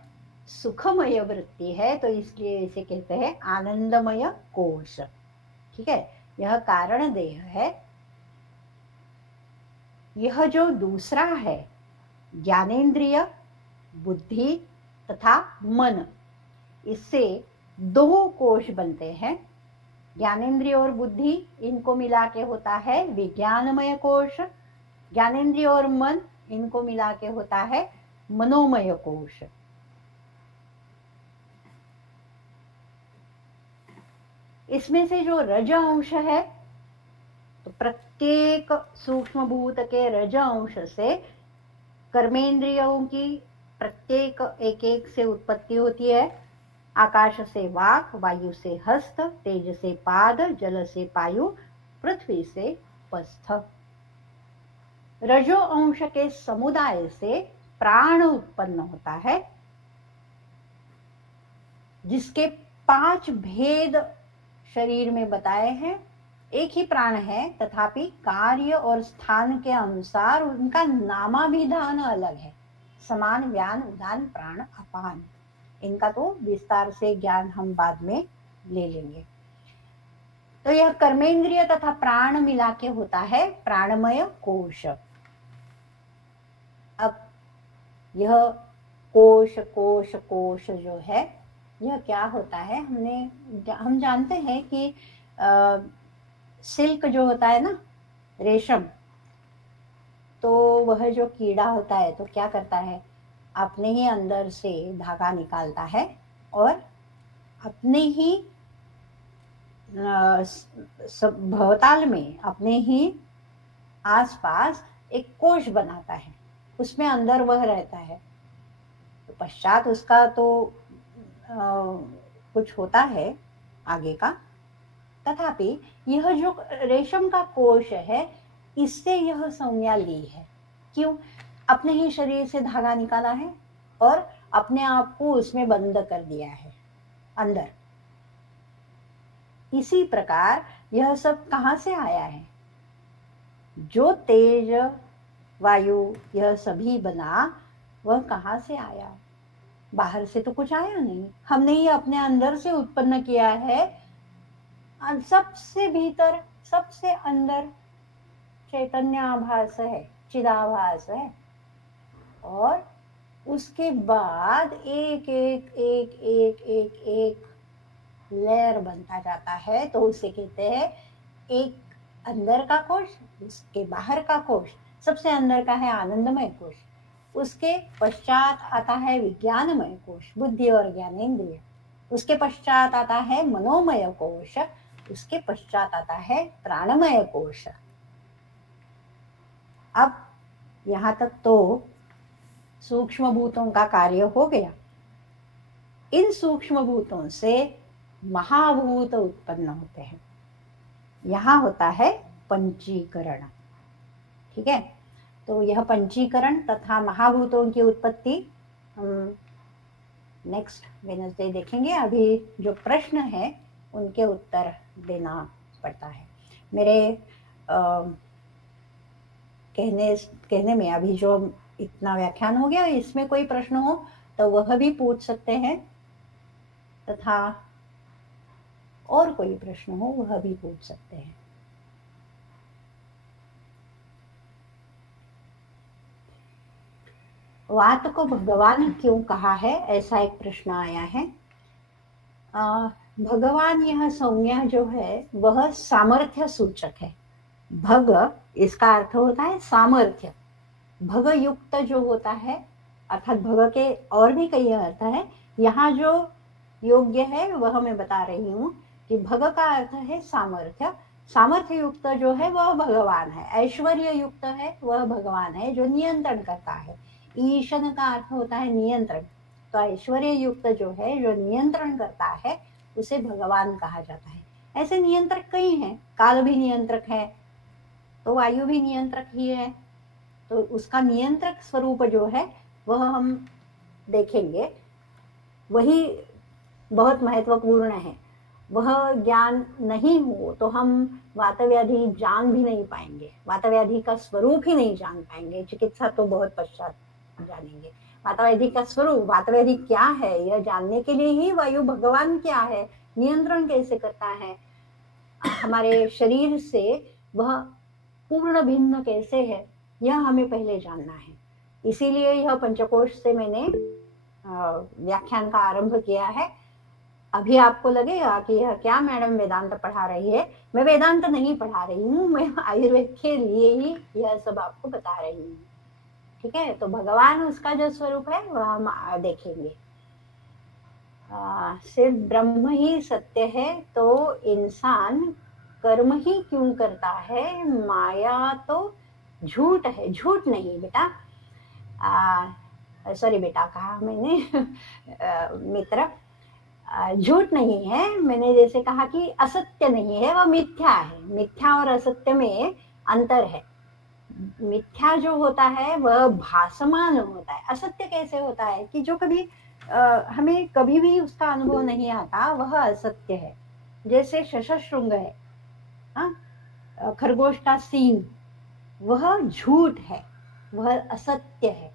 सुखमय वृत्ति है, तो इसलिए इसे कहते हैं आनंदमय कोश। ठीक है, यह कारण देह है। यह जो दूसरा है ज्ञानेंद्रिय, बुद्धि तथा मन, इससे दो कोश बनते हैं। ज्ञानेंद्रिय और बुद्धि, इनको मिला के होता है विज्ञानमय कोश। ज्ञानेंद्रिय और मन, इनको मिला के होता है मनोमय कोश। इसमें से जो रज अंश है, तो प्रत्येक सूक्ष्म भूत के रज अंश से कर्मेंद्रियों की प्रत्येक एक एक से उत्पत्ति होती है। आकाश से वाक, वायु से हस्त, तेज से पाद, जल से पायु, पृथ्वी से पस्थ। रजो अंश के समुदाय से प्राण उत्पन्न होता है, जिसके 5 भेद शरीर में बताए हैं। एक ही प्राण है, तथापि कार्य और स्थान के अनुसार उनका नामाभिधान अलग है। समान, व्यान, उदान, प्राण, अपान, इनका तो विस्तार से ज्ञान हम बाद में ले लेंगे। तो यह कर्मेंद्रिय तथा प्राण मिला के होता है प्राणमय कोश। अब यह कोश कोश कोश जो है, यह क्या होता है, हम जानते हैं कि सिल्क जो होता है ना, रेशम, तो वह जो कीड़ा होता है तो क्या करता है, अपने ही अंदर से धागा निकालता है और अपने ही भवताल में, अपने ही आसपास एक कोश बनाता है, उसमें अंदर वह रहता है। तो पश्चात उसका तो कुछ होता है आगे का, तथापि यह जो रेशम का कोश है, इससे यह संज्ञा ली है। क्यों? अपने ही शरीर से धागा निकाला है और अपने आप को उसमें बंद कर दिया है अंदर। इसी प्रकार यह सब कहां से आया है? जो तेज, वायु, यह सभी बना, वह कहां से आया? बाहर से तो कुछ आया नहीं, हमने ही अपने अंदर से उत्पन्न किया है। सबसे भीतर, सबसे अंदर चैतन्य आभास है, चिदाभास है, और उसके बाद एक एक एक एक एक एक लेयर बनता जाता है। तो उसे कहते हैं एक अंदर का कोश, उसके बाहर का कोश। सबसे अंदर का है आनंदमय कोश, उसके पश्चात आता है विज्ञानमय कोश, बुद्धि और ज्ञानेंद्रिय। उसके पश्चात आता है मनोमय कोश, उसके पश्चात आता है प्राणमय कोश। अब यहां तक तो सूक्ष्म भूतों का कार्य हो गया। इन सूक्ष्म भूतों से महाभूत उत्पन्न होते हैं। यहां होता है पंचीकरण। ठीक है, तो यह पंचीकरण तथा महाभूतों की उत्पत्ति हम नेक्स्ट वेडनेसडे देखेंगे। अभी जो प्रश्न है उनके उत्तर देना पड़ता है। मेरे कहने में अभी जो इतना व्याख्यान हो गया, इसमें कोई प्रश्न हो तो वह भी पूछ सकते हैं, तथा और कोई प्रश्न हो वह भी पूछ सकते हैं। वात को भगवान क्यों कहा है, ऐसा एक प्रश्न आया है। भगवान यह संज्ञा जो है वह सामर्थ्य सूचक है। भग इसका अर्थ होता है सामर्थ्य। भग युक्त जो होता है, अर्थात भग के और भी कई अर्थ है, यहाँ जो योग्य है वह मैं बता रही हूँ कि भग का अर्थ है सामर्थ्य। सामर्थ्य युक्त जो है वह भगवान है। ऐश्वर्य युक्त है वह भगवान है जो नियंत्रण करता है। ईशन का अर्थ होता है नियंत्रण। तो ऐश्वर्य युक्त जो है, जो नियंत्रण करता है, उसे भगवान कहा जाता है। ऐसे नियंत्रक कई हैं। काल भी नियंत्रक है, तो वायु भी नियंत्रक ही है। तो उसका नियंत्रक स्वरूप जो है वह हम देखेंगे, वही बहुत महत्वपूर्ण है। वह ज्ञान नहीं हो तो हम वातव्याधि जान भी नहीं पाएंगे, वातव्याधि का स्वरूप ही नहीं जान पाएंगे। चिकित्सा तो बहुत पश्चात जानेंगे। वातव्याधि का स्वरूप, वातव्याधि क्या है, यह जानने के लिए ही वायु भगवान क्या है, नियंत्रण कैसे करता है हमारे शरीर से, वह पूर्ण भिन्न कैसे है, यह हमें पहले जानना है। इसीलिए यह पंचकोश से मैंने व्याख्यान का आरंभ किया है। अभी आपको लगेगा कि यह क्या मैडम वेदांत पढ़ा रही है। मैं वेदांत नहीं पढ़ा रही हूँ, मैं आयुर्वेद के लिए ही यह सब आपको बता रही हूँ। ठीक है, तो भगवान उसका जो स्वरूप है वह हम देखेंगे। सिर्फ ब्रह्म ही सत्य है तो इंसान कर्म ही क्यों करता है, माया तो झूठ है। झूठ नहीं बेटा, सॉरी बेटा कहा मैंने मित्र, झूठ नहीं है। मैंने जैसे कहा कि असत्य नहीं है, वह मिथ्या है। मिथ्या और असत्य में अंतर है। मिथ्या जो होता है वह भासमान होता है। असत्य कैसे होता है कि जो कभी हमें कभी भी उसका अनुभव नहीं आता, वह असत्य है। जैसे शशशृंग है, खरगोश का सींग, वह झूठ है, वह असत्य है।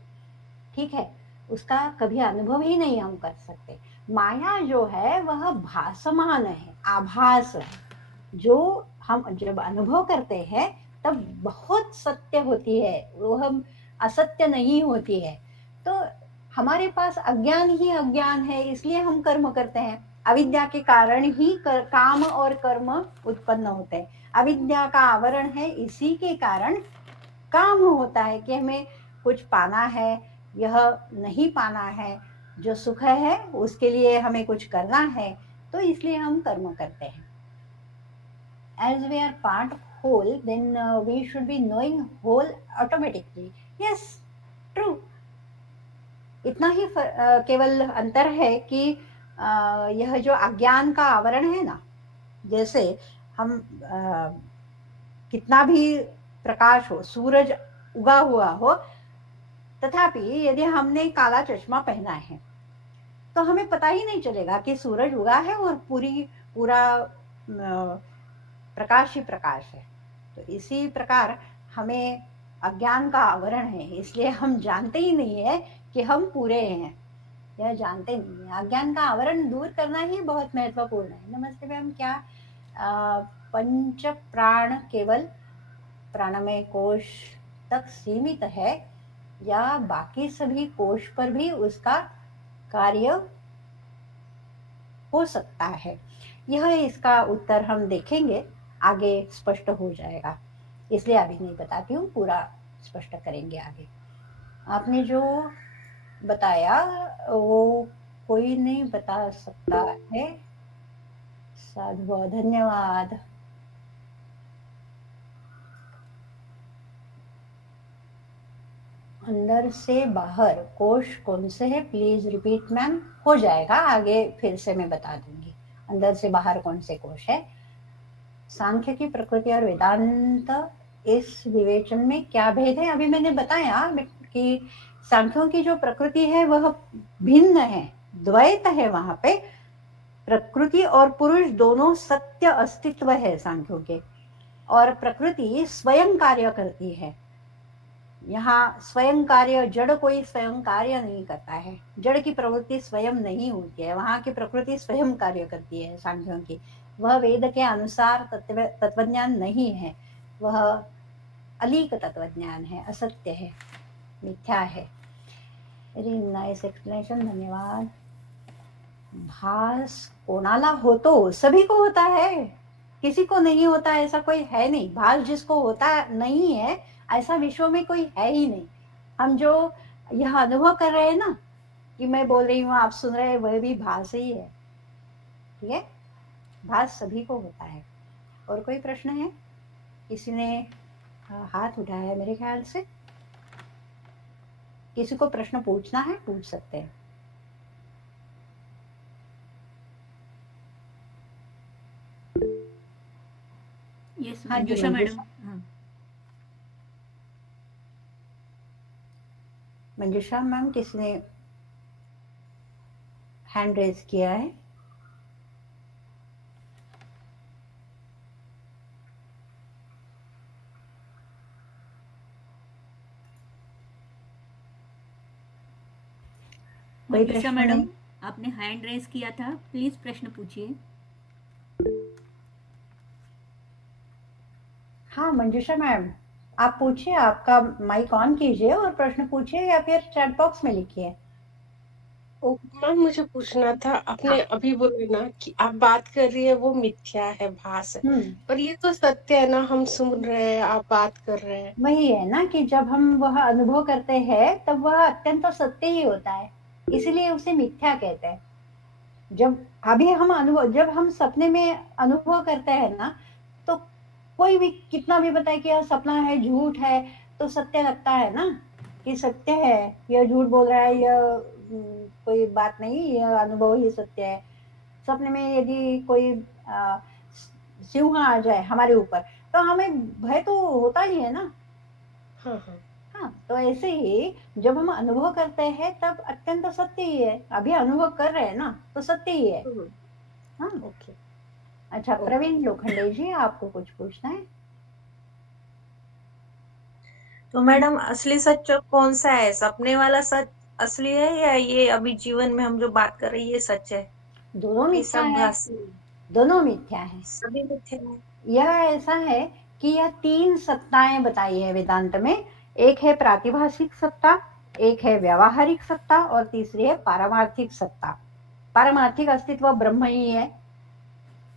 ठीक है, उसका कभी अनुभव ही नहीं हम कर सकते। माया जो है वह भासमान है, आभास है, जो हम जब अनुभव करते हैं तब बहुत सत्य होती है, वो हम असत्य नहीं होती है। तो हमारे पास अज्ञान ही अज्ञान है, इसलिए हम कर्म करते हैं। अविद्या के कारण ही काम और कर्म उत्पन्न होते हैं। अविद्या का आवरण है, इसी के कारण काम होता है कि हमें कुछ पाना है, यह नहीं पाना है। जो सुख है उसके लिए हमें कुछ करना है, तो इसलिए हम कर्म करते हैं। As we are part whole, then we should be knowing whole automatically. Yes, true. इतना ही केवल अंतर है कि यह जो अज्ञान का आवरण है ना, जैसे हम कितना भी प्रकाश हो, सूरज उगा हुआ हो, तथापि यदि हमने काला चश्मा पहना है तो हमें पता ही नहीं चलेगा कि सूरज उगा है और पूरा प्रकाश ही प्रकाश है। तो इसी प्रकार हमें अज्ञान का आवरण है, इसलिए हम जानते ही नहीं है कि हम पूरे हैं, यह जानते नहीं है। अज्ञान का आवरण दूर करना ही बहुत महत्वपूर्ण है। नमस्ते मैम, क्या पंच प्राण केवल प्राणमय कोश तक सीमित है या बाकी सभी कोश पर भी उसका कार्य हो सकता है? यह इसका उत्तर हम देखेंगे, आगे स्पष्ट हो जाएगा, इसलिए अभी नहीं बताती हूँ, पूरा स्पष्ट करेंगे आगे। आपने जो बताया वो कोई नहीं बता सकता है। साधु, धन्यवाद। अंदर से बाहर कोश कौन से है, प्लीज रिपीट मैम। हो जाएगा, आगे फिर से मैं बता दूंगी अंदर से बाहर कौन से कोश है। सांख्य की प्रकृति और वेदांत, इस विवेचन में क्या भेद है? अभी मैंने बताया कि सांख्यों की जो प्रकृति है वह भिन्न है, द्वैत है। वहां पे प्रकृति और पुरुष दोनों सत्य अस्तित्व है सांख्यों के, और प्रकृति स्वयं कार्य करती है। यहाँ स्वयं कार्य, जड़ कोई स्वयं कार्य नहीं करता है, जड़ की प्रवृत्ति स्वयं नहीं होती है, वहाँ की प्रकृति स्वयं कार्य करती है सांख्यों की। वह वेद के अनुसार तत्वज्ञान नहीं है, वह अलीक तत्वज्ञान है, असत्य है, मिथ्या है। वेरी नाइस एक्सप्लेनेशन, धन्यवाद। भास कोणाला होतो? सभी को होता है, किसी को नहीं होता ऐसा कोई है नहीं। भास जिसको होता नहीं है ऐसा विश्व में कोई है ही नहीं। हम जो यह अनुभव कर रहे हैं ना कि मैं बोल रही हूँ, आप सुन रहे हैं, वह भी भास ही है। ठीक है, भास सभी को होता है। और कोई प्रश्न है? किसी ने हाथ उठाया है मेरे ख्याल से। किसी को प्रश्न पूछना है, पूछ सकते हैं। यस हाँ जी, मंजूषा मैडम। मंजूषा। हाँ, मंजूषा मैम, किसी ने हैंड रेज किया है? कोई मंजूषा प्रश्न मैडम, नहीं? आपने हैंड रेज किया था, प्लीज प्रश्न पूछिए। हाँ मंजूषा मैम, आप पूछिए, आपका माइक ऑन कीजिए और प्रश्न पूछिए या फिर चैट बॉक्स में लिखिए। मैम मुझे पूछना था, आपने अभी बोला ना कि आप बात कर रही है वो मिथ्या है, भास है, पर ये तो सत्य है ना, हम सुन रहे हैं, आप बात कर रहे हैं। वही है ना कि जब हम वह अनुभव करते हैं तब वह अत्यंत सत्य ही होता है, इसीलिए उसे मिथ्या कहते हैं। जब हम सपने में अनुभव करते हैं ना, तो कोई भी कितना भी बताए कि यह सपना है, झूठ है, तो सत्य लगता है ना कि सत्य है, यह झूठ बोल रहा है, यह कोई बात नहीं, यह अनुभव ही सत्य है। सपने में यदि कोई सिंह आ जाए हमारे ऊपर, तो हमें भय तो होता ही है ना। हाँ हाँ हाँ, तो ऐसे ही जब हम अनुभव करते हैं तब अत्यंत सत्य ही है। अभी अनुभव कर रहे हैं ना, तो सत्य ही है। हाँ, ओके। अच्छा, प्रवीण लोखंडे जी, आपको कुछ पूछना है? तो मैडम असली सच कौन सा है? सपने वाला सच असली है या ये अभी जीवन में हम जो बात कर रहे हैं ये सच है? दोनों ये मिथ्या सब है, भासी दोनों मिथ्या है। सभी मिथ्या है। यह ऐसा है कि यह तीन सत्ताएं बताई है वेदांत में। एक है प्रातिभाषिक सत्ता, एक है व्यावहारिक सत्ता और तीसरी है पारमार्थिक सत्ता। पारमार्थिक अस्तित्व ब्रह्म ही है।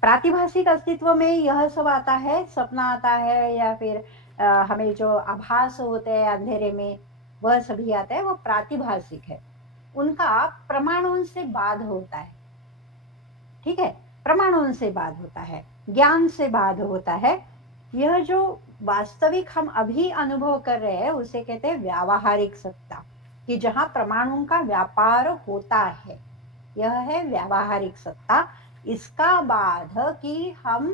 प्रातिभाषिक अस्तित्व में यह सब आता है, सपना आता है या फिर हमें जो आभास होते हैं अंधेरे में, वह सभी आता है, वो प्रातिभाषिक है। उनका प्रमाणों से बाध होता है। ठीक है, प्रमाणों से बाध होता है, ज्ञान से बाध होता है। यह जो वास्तविक हम अभी अनुभव कर रहे हैं उसे कहते हैं व्यावहारिक सत्ता, कि जहां प्रमाणों का व्यापार होता है, यह है व्यावहारिक सत्ता। इसका बाध कि हम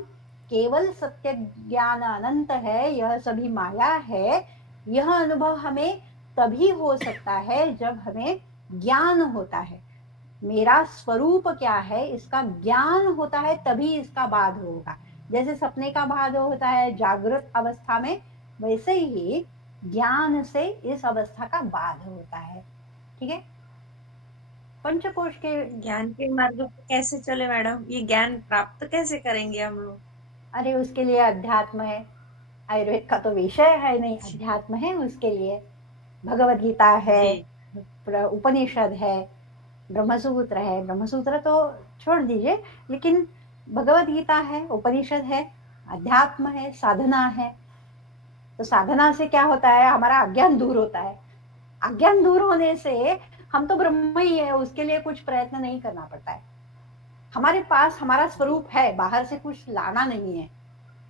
केवल सत्य ज्ञान अनंत है, यह सभी माया है, यह अनुभव हमें तभी हो सकता है जब हमें ज्ञान होता है। मेरा स्वरूप क्या है इसका ज्ञान होता है, तभी इसका बाध होगा। जैसे सपने का बाध होता है जागृत अवस्था में, वैसे ही ज्ञान से इस अवस्था का बाध होता है। ठीक है, पंचकोश के ज्ञान के मार्ग पे कैसे चले मैडम? ये ज्ञान प्राप्त कैसे करेंगे हम लोग? अरे उसके लिए अध्यात्म है, आयुर्वेद का तो विषय है नहीं, अध्यात्म है उसके लिए। भगवत गीता है, उपनिषद है, ब्रह्मसूत्र है। ब्रह्मसूत्र तो छोड़ दीजिए, लेकिन भगवत गीता है, उपनिषद है, अध्यात्म है, साधना है। तो साधना से क्या होता है? हमारा अज्ञान दूर होता है। अज्ञान दूर होने से हम तो ब्रह्म ही है, उसके लिए कुछ प्रयत्न नहीं करना पड़ता है। हमारे पास हमारा स्वरूप है, बाहर से कुछ लाना नहीं है,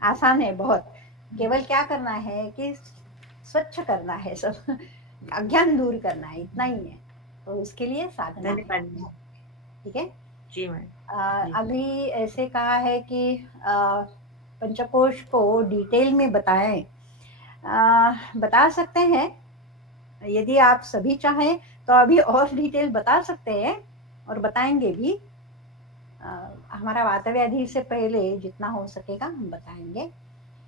आसान है बहुत। केवल क्या करना है कि स्वच्छ करना है, सब अज्ञान दूर करना है, इतना ही है। तो उसके लिए साधना है। ठीक है जी मैम। अभी ऐसे कहा है कि पंचकोश को डिटेल में बताएं। बता सकते हैं, यदि आप सभी चाहें तो अभी और डिटेल बता सकते हैं और बताएंगे भी। हमारा वातव्याधि से पहले जितना हो सकेगा हम बताएंगे।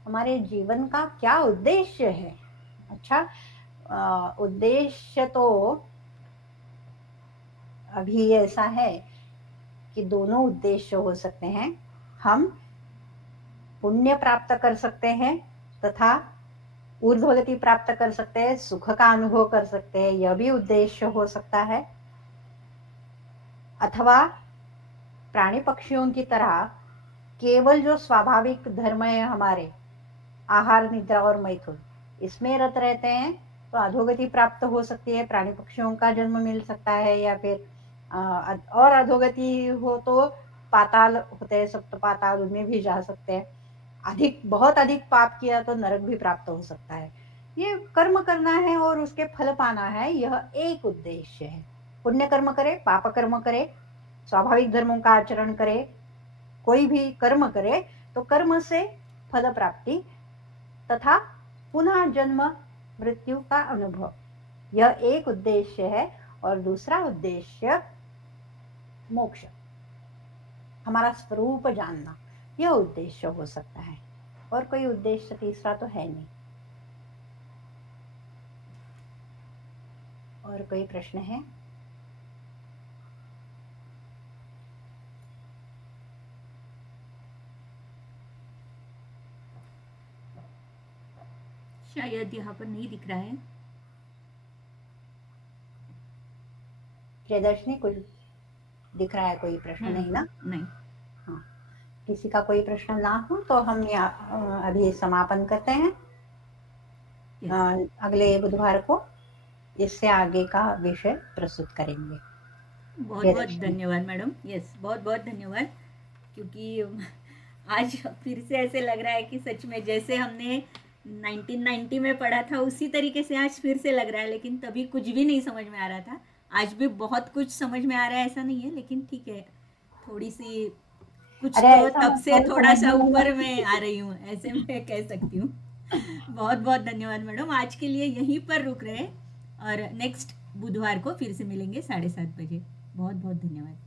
हमारे जीवन का क्या उद्देश्य है? अच्छा, उद्देश्य तो अभी ऐसा है कि दोनों उद्देश्य हो सकते हैं। हम पुण्य प्राप्त कर सकते हैं तथा ऊर्ध्वगति प्राप्त कर सकते हैं, सुख का अनुभव कर सकते हैं, यह भी उद्देश्य हो सकता है। अथवा प्राणी पक्षियों की तरह केवल जो स्वाभाविक धर्म है हमारे, आहार, निद्रा और मैथुन, इसमें रत रहते हैं तो अधोगति प्राप्त हो सकती है, प्राणी पक्षियों का जन्म मिल सकता है, या फिर और अधोगति हो तो पाताल होते हैं, सप्त पाताल, उनमें भी जा सकते हैं। बहुत अधिक पाप किया तो नरक भी प्राप्त हो सकता है। ये कर्म करना है और उसके फल पाना है, यह एक उद्देश्य है। पुण्य कर्म करे, पाप कर्म करे, स्वाभाविक धर्मों का आचरण करे, कोई भी कर्म करे तो कर्म से फल प्राप्ति तथा पुनः जन्म मृत्यु का अनुभव, यह एक उद्देश्य है। और दूसरा उद्देश्य मोक्ष, हमारा स्वरूप जानना, यह उद्देश्य हो सकता है। और कोई उद्देश्य तीसरा तो है नहीं। और कोई प्रश्न है? शायद यहाँ पर नहीं दिख रहा है। प्रियदर्शनी, कुछ दिख रहा है? कोई प्रश्न नहीं ना? नहीं। हाँ, किसी का कोई प्रश्न ना हो तो हम अभी समापन करते हैं। अगले बुधवार को इससे आगे का विषय प्रस्तुत करेंगे। बहुत बहुत धन्यवाद मैडम। यस, बहुत बहुत धन्यवाद, क्योंकि आज फिर से ऐसे लग रहा है कि सच में जैसे हमने 1990 में पढ़ा था उसी तरीके से आज फिर से लग रहा है, लेकिन तभी कुछ भी नहीं समझ में आ रहा था। आज भी बहुत कुछ समझ में आ रहा है, ऐसा नहीं है, लेकिन ठीक है, थोड़ी सी कुछ तो तब से थोड़ा सा ऊपर में आ रही हूँ, ऐसे मैं कह सकती हूँ। बहुत बहुत धन्यवाद मैडम। आज के लिए यहीं पर रुक रहे और नेक्स्ट बुधवार को फिर से मिलेंगे 7:30 बजे। बहुत बहुत धन्यवाद।